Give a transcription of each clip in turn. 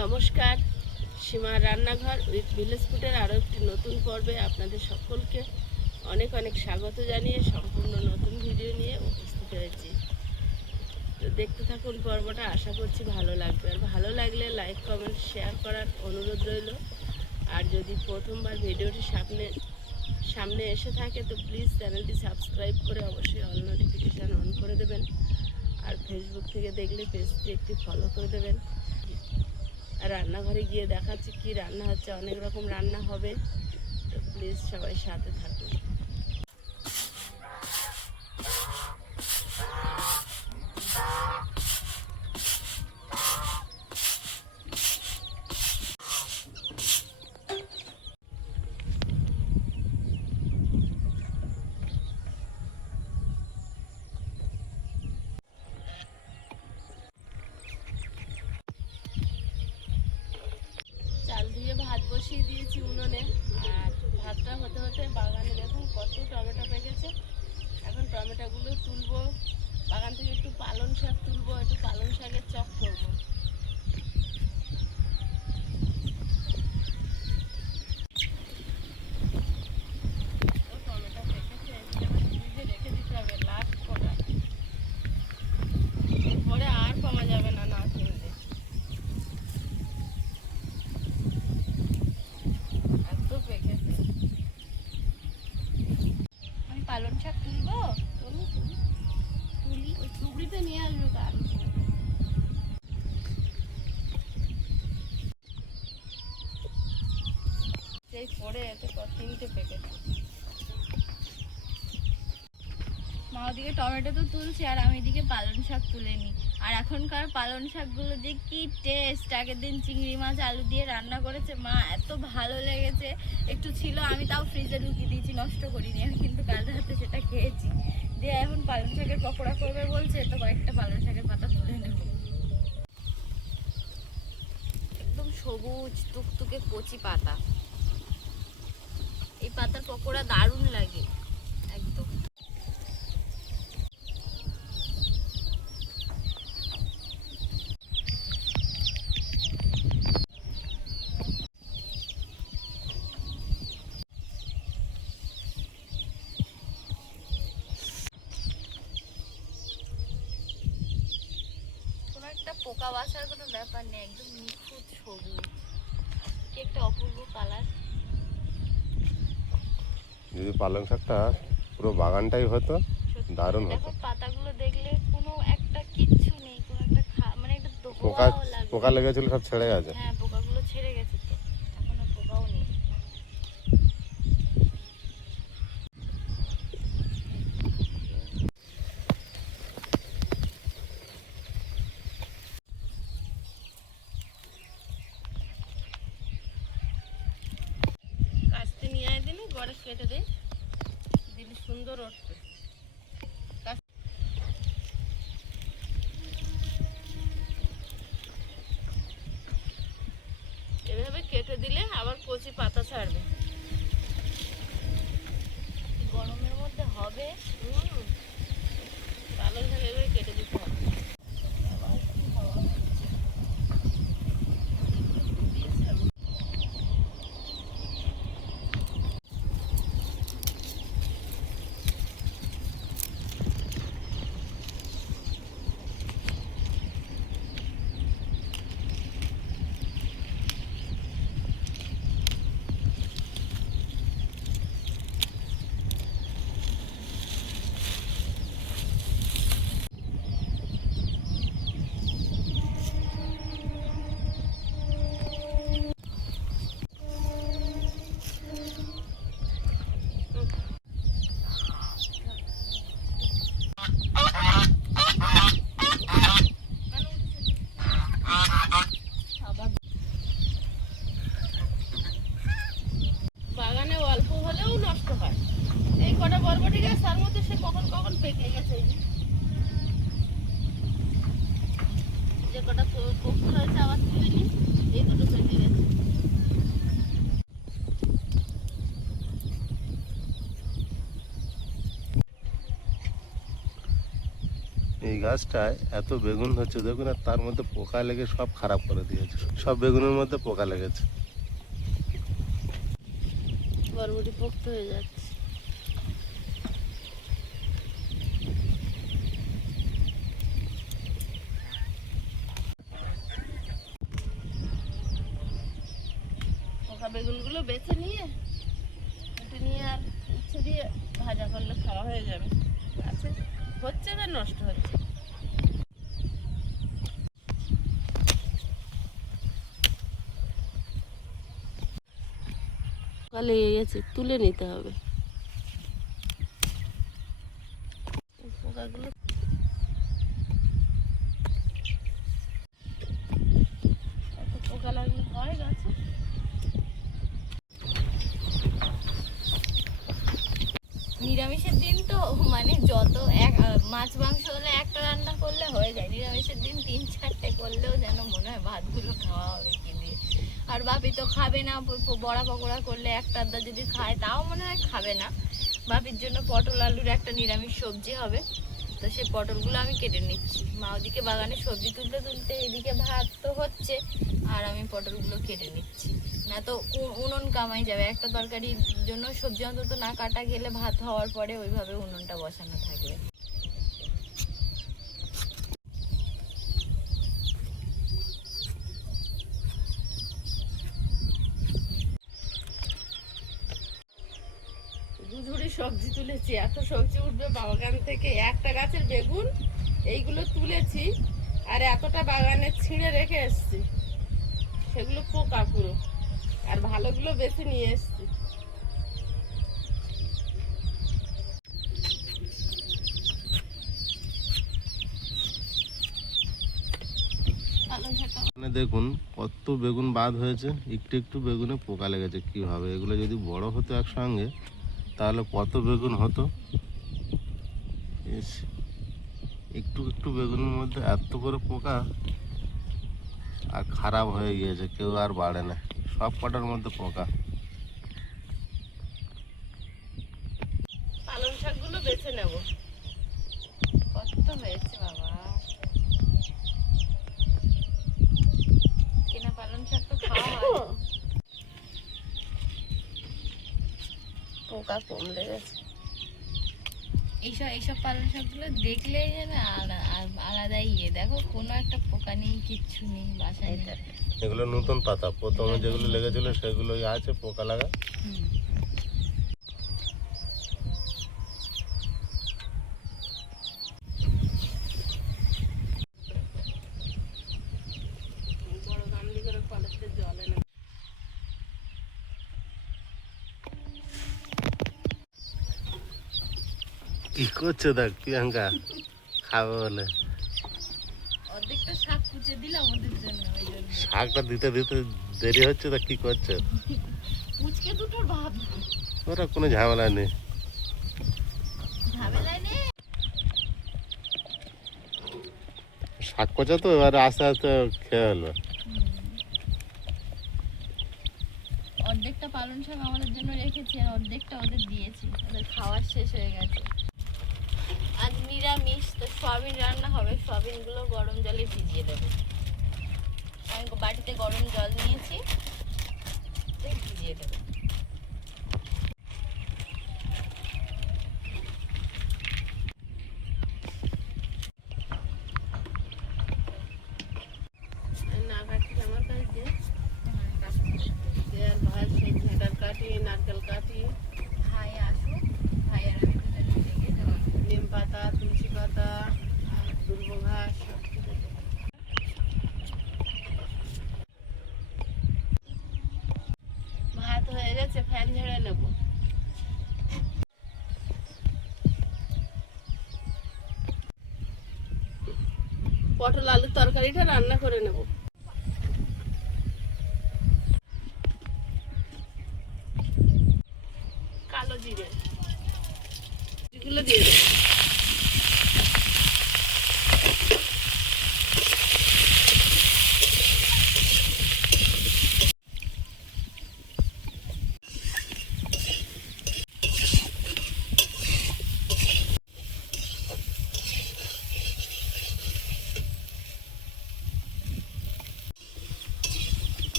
নমস্কার, সীমার রান্নাঘর উইথ ভিলেজ ফুডের আরও একটি নতুন পর্বে আপনাদের সকলকে অনেক অনেক স্বাগত জানিয়ে সম্পূর্ণ নতুন ভিডিও নিয়ে উপস্থিত হয়েছি। তো দেখতে থাকুন পর্বটা, আশা করছি ভালো লাগবে। আর ভালো লাগলে লাইক কমেন্ট শেয়ার করার অনুরোধ রইল। আর যদি প্রথমবার ভিডিওটি সামনে এসে থাকে তো প্লিজ চ্যানেলটি সাবস্ক্রাইব করে অবশ্যই অল নোটিফিকেশান অন করে দেবেন। আর ফেসবুক থেকে দেখলে পেজটি একটি ফলো করে দেবেন। আর রান্নাঘরে গিয়ে দেখাচ্ছি কি রান্না হচ্ছে, অনেক রকম রান্না হবে, তো প্লিজ সবাই সাথে থাকুন। চাল ধুয়ে ভাত বসিয়ে দিয়েছি উনুনে। আর ভাতটা হতে হতে বাগানে দেখুন কত টমেটো পেকেছে। এখন টমেটোগুলো তুলবো, বাগান থেকে একটু পালং শাক তুলবো, একটু পালং শাকের চপ করবো। টমেটো পেকেছে, ফ্রিজে রেখে দিতে হবে লাস্ট কটা, এরপরে আর পাওয়া যাবে না না কিনলে। এত পেকেছে। আমি পালং শাক তুলবো, তুলি ওই টুকরিতে নিয়ে আসবে তার সেই পরে এতে তিনটে পেকেছে। মা ওদিকে টমেটো তো তুলছে আর আমি এদিকে পালং শাক তুলে নিই। আর এখনকার পালং শাকগুলো যে কি টেস্ট! আগের দিন চিংড়ি মাছ আলু দিয়ে রান্না করেছে মা, এত ভালো লেগেছে। একটু ছিল, আমি তাও ফ্রিজে ঢুকিয়ে দিয়েছি, নষ্ট করিনি। আমি কিন্তু কাল রাতে সেটা খেয়েছি। দিয়ে এখন পালং শাকের পকোড়া করবে বলছে, তো কয়েকটা পালং শাকের পাতা তুলে নেব। একদম সবুজ টুকটুকে কচি পাতা, এই পাতার পকোড়া দারুণ লাগে একদম। পোকা বাসার কোনো ব্যাপার নেই, একদম নিখুঁত সবুজ, কি একটা অপূর্ব কালার। যদি পালং শাকটা পুরো বাগানটাই হতো দারুণ হতো। পাতাগুলো দেখলে কোনো একটা কিচ্ছু নেই, কোনো একটা মানে একটা পোকা লেগেছিল, সব ছেড়ে গেছে। হ্যাঁ, পোকাগুলো ছেড়ে গেছে, তো এখন আর পোকাও নেই। কাস্তে নিয়ে আয় দিলে গড়ে কেটে দে, দিলে সুন্দর উঠবে। এভাবে কেটে দিলে আবার কচি পাতা ছাড়বে। গরমের মধ্যে হবে। পালং শাক এভাবে কেটে দিতে হবে। বাগানে অল্প হলেও নষ্ট হয়। এই কটা বরবটি গাছ, তার মধ্যে সে কখন কখন পেকে গেছে। যে কটা পোক্ত হয়েছে আবার তুলে নি, এই দুটো পেকে গেছে। এই গাছটায় এত বেগুন হচ্ছে দেখুন, আর তার মধ্যে পোকা লেগে সব খারাপ করে দিয়েছে। সব বেগুনের মধ্যে পোকা লেগেছে। বরবটি পোক্ত হয়ে যাচ্ছে। পোকা বেগুনগুলো বেছে নিয়ে কেটে নিয়ে আর উচ্ছে দিয়ে ভাজা করলে খাওয়া হয়ে যাবে। গাছে হচ্ছে না, নষ্ট হচ্ছে। সকালে গেছে, তুলে নিতে হবে পোকাগুলো। এত পোকা লাগলে হয় গাছে। নিরামিষের দিন তো মানে যত মাছ মাংস হলে একটা রান্না করলে হয়ে যায়, নিরামিষের দিন 3-4টে করলেও যেন মনে হয় ভাতগুলো খাওয়া হবে কি দিয়ে। আর বাপি তো খাবে না, বড়া পকোড়া করলে একটা আধা যদি খায় তাও মনে হয় খাবে না। বাপির জন্য পটল আলুর একটা নিরামিষ সবজি হবে, তো সেই পটলগুলো আমি কেটে নিচ্ছি। মা ওদিকে বাগানে সবজি তুলতে তুলতে এদিকে ভাত তো হচ্ছে, আর আমি পটলগুলো কেটে নিচ্ছি। না তো উনুন কামাই যাবে, একটা তরকারির জন্য সবজি অন্তত না কাটা গেলে ভাত হওয়ার পরে ওইভাবে উনুনটা বসানো থাকবে। দুঝুড়ি সবজি তুলেছি, এত সবজি উঠবে বাগান থেকে। একটা গাছের বেগুন এইগুলো তুলেছি, আর এতটা বাগানে ছিঁড়ে রেখে এসছি, সেগুলো পোকা পুরো। আর ভালোগুলো বেছে নিয়ে এসছি। মানে দেখুন কত বেগুন বাদ হয়েছে, একটু একটু বেগুনে পোকা লেগেছে। কিভাবে এগুলো যদি বড় হতো একসঙ্গে তাহলে কত বেগুন হতো। ইস, একটু একটু বেগুনের মধ্যে এত করে পোকা, আর খারাপ হয়ে গিয়েছে, কেউ আর বাড়ে না, সব কটার মধ্যে পোকা। পালং শাকগুলো বেছে নেব। কত হয়েছে বাবা, কেনা পালং শাক তো খাওয়া হয়। পোকা কম লেগেছে। এইসব পালং শাকগুলো দেখলেই যেন আলাদাই ইয়ে। দেখো কোনো একটা পোকা নেই, কিচ্ছু নেই বাসায়। এগুলো নতুন পাতা, প্রথমে যেগুলো লেগেছিল সেগুলোই আছে পোকা লাগা। বড় গামলি করে কলেজে জল এনে কি করছো দেখ প্রিয়াঙ্কা, খাবে বলে অর্ধেকটা শাক কুচে দিলাম ওদের জন্য, ওই জন্য শাকটা দিতে দিতে দেরি হচ্ছে। তা কি করছে? কুচকে দুটোর ভাব ওরা কোনো ঝামেলা নেই। ঝামেলায় নেই। শাক কচা তো এবারে আস্তে আস্তে খেয়ে হলো। অর্ধেকটা পালং শাক আমাদের জন্য রেখেছি, আর অর্ধেকটা ওদের দিয়েছি, ওদের খাওয়ার শেষ হয়ে গেছে। আজ নিরামিষ, তো সয়াবিন রান্না হবে। সয়াবিনগুলো গরম জলে ভিজিয়ে দেবো। আমি বাটিতে গরম জল নিয়েছি, ভিজিয়ে দেবো। না কাটলে আমার কাছে দিয়ে আর ভাত সবজিটা কাটি, নারকেল কাটি, ভাই আসুক, ভাই আর আমি দুজনে লেগে দেবো। নিম পাতা, তুলসী পাতা, দুর্ব ঘাস সব কিছু দেবো। ভাত হয়ে গেছে, ফ্যান ঝেড়ে নেব। পটল আলুর তরকারিটা রান্না করে নেব। কালো জিরে এগুলো দিয়ে দেবো।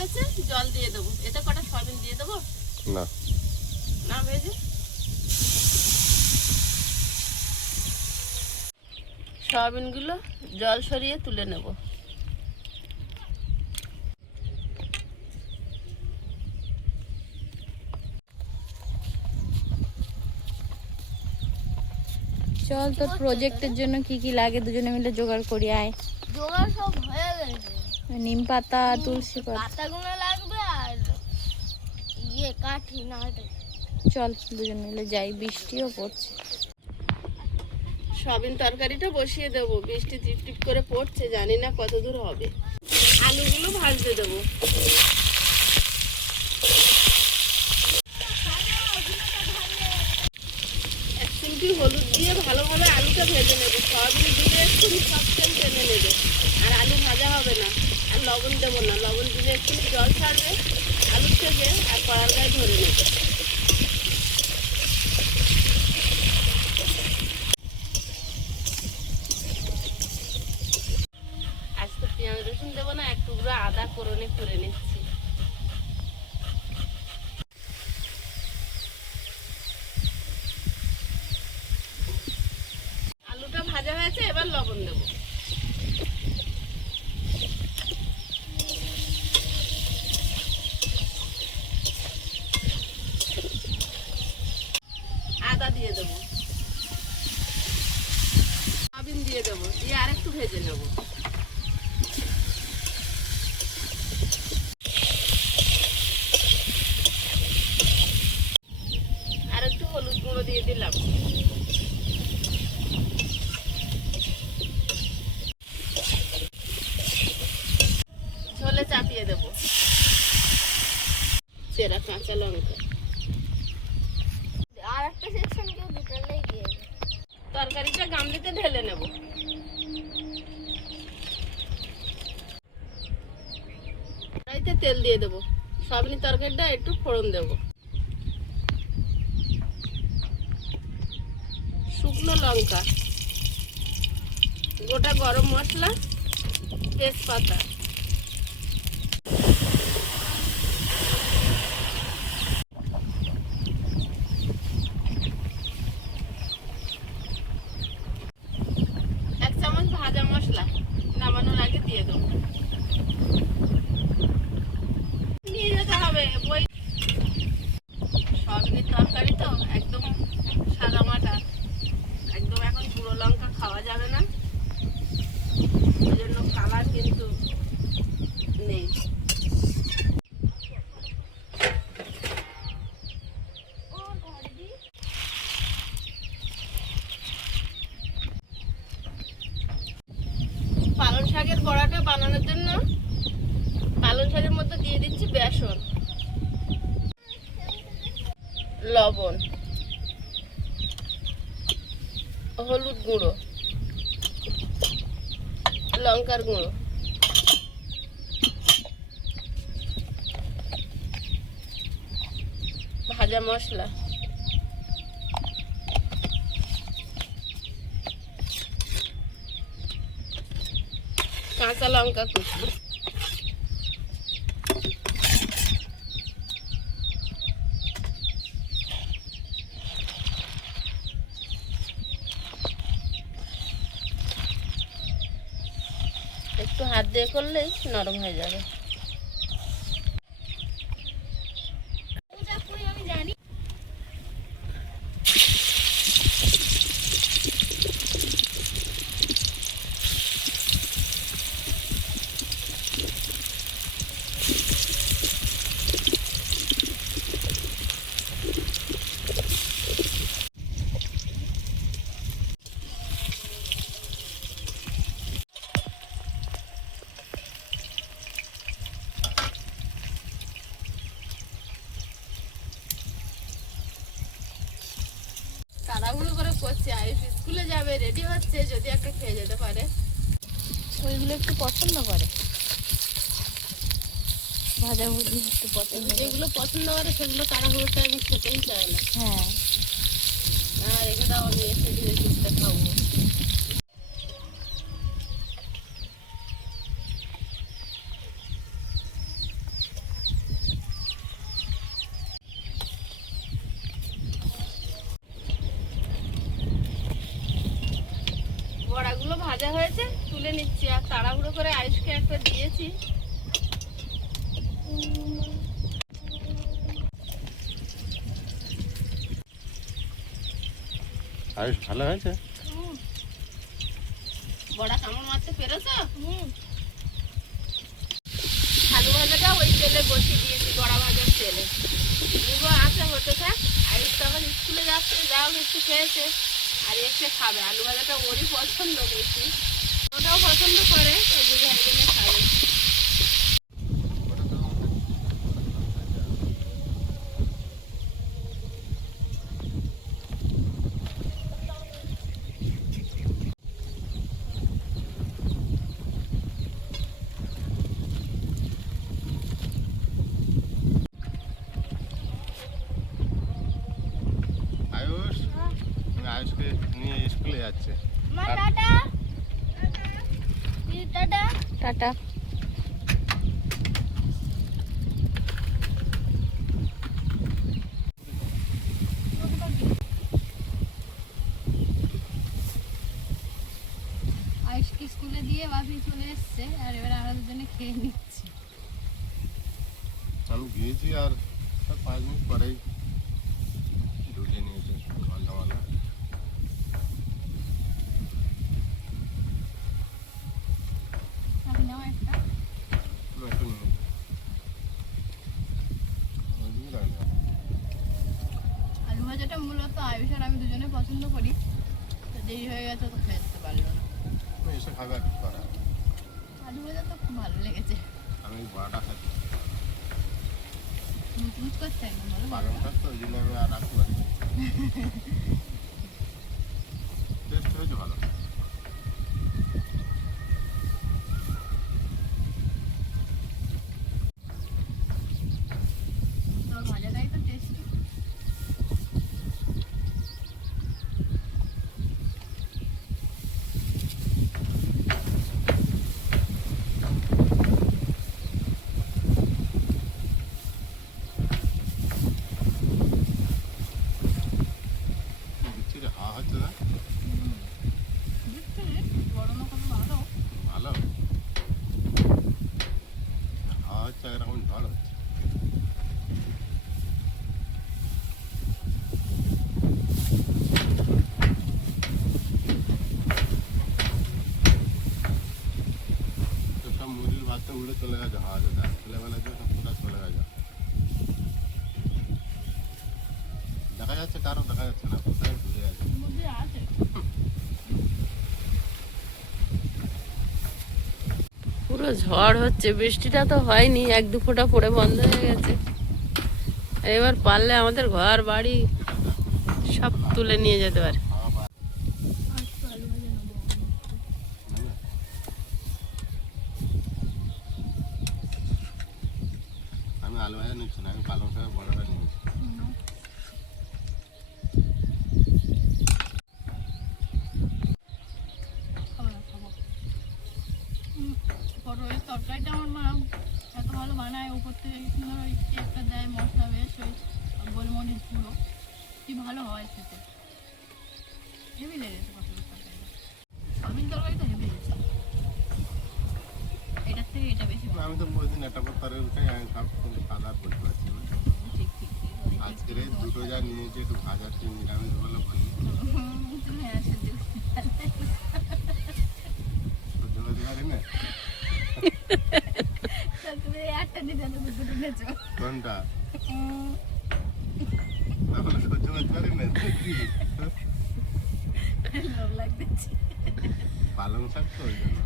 হয়েছে, জল দিয়ে দেবো। এতে কটা সয়াবিন দিয়ে দেবো না, না ভেজে। সয়াবিনগুলো জল সরিয়ে তুলে নেব। চল তোর প্রজেক্টের জন্য কি কি লাগে দুজনে মিলে জোগাড় করি আয়। জোগাড় সব হয়ে গেছে। নিম পাতা, তুলসী পাতা। পাতাগুলো লাগবে আর কাঠি নাড়তে। চল দুজন মিলে যাই, বৃষ্টিও পড়ছে। সয়াবিন তরকারিটা বসিয়ে দেবো। বৃষ্টি টিপ টিপ করে পড়ছে, জানি না কত দূর হবে। আলুগুলো ভাজতে দেবো। এক চিমটি হলুদ দিয়ে ভালোভাবে আলুটা ভেজে নেবো। সয়াবিন দিলে একটু সব তেল টেনে নেবে, আর আলু ভাজা হবে না। আর লবণ দেবো না, লবণ দিলে একটু জল ছাড়বে আলুর থেকে, আর কড়ার গায়ে ধরে নেবে। আজ তো পেঁয়াজ রসুন দেবো না, এক টুকরো আদা কোরনে করে নিচ্ছি। আলুটা ভাজা হয়েছে, এবার লবণ দেবো। আদা দিয়ে দেবো, সয়াবিন দিয়ে দেবো, দিয়ে আর একটু ভেজে নেবো। আর একটু হলুদ গুঁড়ো দিয়ে দিলাম। ঝোলে চাপিয়ে দেবো। চেরা কাঁচা লঙ্কা। আর একটা সেকশন কেউ দুটালেই দিয়ে দেবে। তরকারিটা গামলিতে ঢেলে নেব। কড়াইতে তেল দিয়ে দেবো। সয়াবিন তরকারিটা একটু ফোড়ন দেবো। শুকনো লঙ্কা, গোটা গরম মশলা, তেজপাতা, এক চামচ ভাজা মশলা নামানোর আগে দিয়ে দেবো। নিয়ে যেতে হবে বই। সয়াবিনের তরকারি তো একদম সাদা মাটা, একদম এখন গুঁড়ো লঙ্কা খাওয়া যাবে না, ওই জন্য কালার কিন্তু নেই। পালং শাকের বড়াটা বানানোর জন্য পালং শাকের মধ্যে দিয়ে দিচ্ছি বেসন, লবণ, হলুদ গুঁড়ো, লঙ্কার গুঁড়ো, ভাজা মশলা, কাঁচা লঙ্কা কুচি, একটু হাত দিয়ে করলেই নরম হয়ে যাবে। আমি জানি। তাড়াহুড়ো করে করছে, আয়ুষ স্কুলে যাবে, রেডি হচ্ছে, যদি একটা খেয়ে যেতে পারে। ওইগুলো একটু পছন্দ করে, ভাজা ভুজি একটু পছন্দ করে। যেগুলো পছন্দ করে সেগুলো তাড়াহুড়োতে আমি খেতেই চাই না। হ্যাঁ, আর রেখে দাও, আমি এসে ধীরে সুস্থে খাবো। তুলে নিচ্ছি আর তাড়াহুড়ো করে আয়ুষকে একটা দিয়েছি। আয়ুষ ভালো হয়েছে? বড়া কেমন মারতে পেরেছো? আলু ভাজাটা ওই তেলে বসিয়ে দিয়েছি, বড়া ভাজার তেলে। নিবো আছে হতে থাক। আয়ুষ তো আবার স্কুলে যাচ্ছে, যাও একটু খেয়েছে আর এসে খাবে। আলু ভাজাটা ওরই পছন্দ বেশি, ওটাও পছন্দ করে, তো দুই একজনে খাবে। আয়ুষ, আমি আয়ুষকে নিয়ে স্কুলে যাচ্ছে। মা টাটা। টাটা। টাটা। আয়ুষকে স্কুলে দিয়ে বাপি চলে এসছে আর এবার আমরা দুজনে খেয়ে নিচ্ছি। আমি গিয়েছি আর 5 মিনিট পরেই ঢুকিয়ে নিয়েছে ঘন্টা মালা। আপনি নাও একটা। একটু নিয়ে ওইদিকে দাঁড়িয়ে। আলু ভাজাটা মূলত আয়ুষ আর আমি দুজনে পছন্দ করি, তো দেরি হয়ে গেছে তো খেয়ে যেতে পারলো না। এসে খাবে আর কি করা। আলু ভাজা তো খুব ভালো লেগেছে, আমি বড়াটা খাচ্ছি। মুচমুচ করছে একদম ভালো। পালং শাক তো ওই জন্য আমি আর রাখতে পারি। টেস্ট হয়েছে ভালো। তোর ভাজাটাই তো টেস্টি। বিচ্ছিরি হাওয়া হচ্ছে না? দেখতে বড় না কত ভালো। ভালো হাওয়া হচ্ছে, এরকম ঝড় হচ্ছে। সব মুরগির বাচ্চা উড়ে চলে গেছে হাওয়া যেটা ছেলেবেলায় সব কোথায় চলে গেছে। দেখা যাচ্ছে কারো দেখা যাচ্ছে না, কোথায় ঘুরে গেছে। মুরগি আছে। পুরো ঝড় হচ্ছে, বৃষ্টিটা তো হয়নি, 1-2 ফোঁটা পড়ে বন্ধ হয়ে গেছে। এবার পারলে আমাদের ঘর বাড়ি সব তুলে নিয়ে যেতে পারে। হাওয়া বা- আর তো আলু ভাজা নেবো। আমি আলু ভাজা নিচ্ছি না, আমি পালং শাকের বড়াটা নিয়েছি। পটলের তরকারিটা আমার মা এত ভালো বানায়, উপর থেকে কি সুন্দর ওই কি একটা দেয় মশলা, বেশ ওই গোলমরিচ গুঁড়ো, কি ভালো হয় খেতে। হেভি লেগেছে পটলের তরকারিটা। সয়াবিন তরকারিটা হেভি লেগেছে, এটার থেকে এটা বেশি ভালো। আমি তো প্রতিদিন একটা পর তরে উঠে আমি সব খাওয়া দাওয়া করতে পারছি না। ঠিক ঠিক ঠিক আজকের এই দুটো যা নিয়েছি, একটু ভাজা একটু নিরামিষ বলে বলি তুমি আসে দিলে সহ্য করতে পারি না। তুমি একটা দিতে দুটো নিয়েছো। কোনটা? তাহলে সহ্য করতে পারি না। লোভ লাগতেছে। পালং শাক তো ওই জন্য।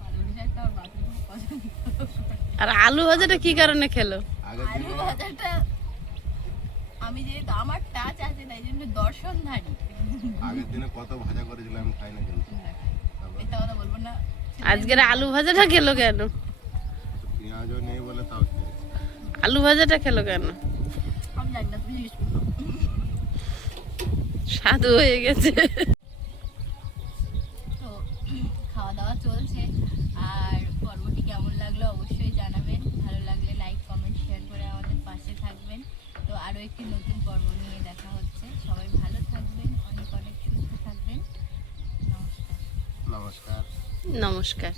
পালং শাকটা আমার বাপের খুব পছন্দ। আর আলু ভাজাটা কি কারণে খেলো? আগের আলু দিনে ভাজাটা আমি যেহেতু আমার টাচ আছে তাই জন্য দর্শনধারী। আগের দিনে কত ভাজা করেছিলাম আমি খাই না কিন্তু। এটা কথা বলবো না। আজকের আলু ভাজাটা খেলো কেন? পেঁয়াজও নেই বলে তাও খেয়েছি। আলু ভাজাটা খেলো কেন? আমি জানি না, তুমি জিজ্ঞেস করো। স্বাদু হয়ে গেছে। তো খাওয়া দাওয়া চলছে, আর পর্বটি কেমন লাগলো অবশ্যই জানাবেন। ভালো লাগলে লাইক কমেন্ট শেয়ার করে আমাদের পাশে থাকবেন। তো আরও একটি নতুন পর্ব নিয়ে দেখা হচ্ছে। সবাই ভালো থাকবেন, অনেক অনেক সুস্থ থাকবেন। নমস্কার। নমস্কার। নমস্কার।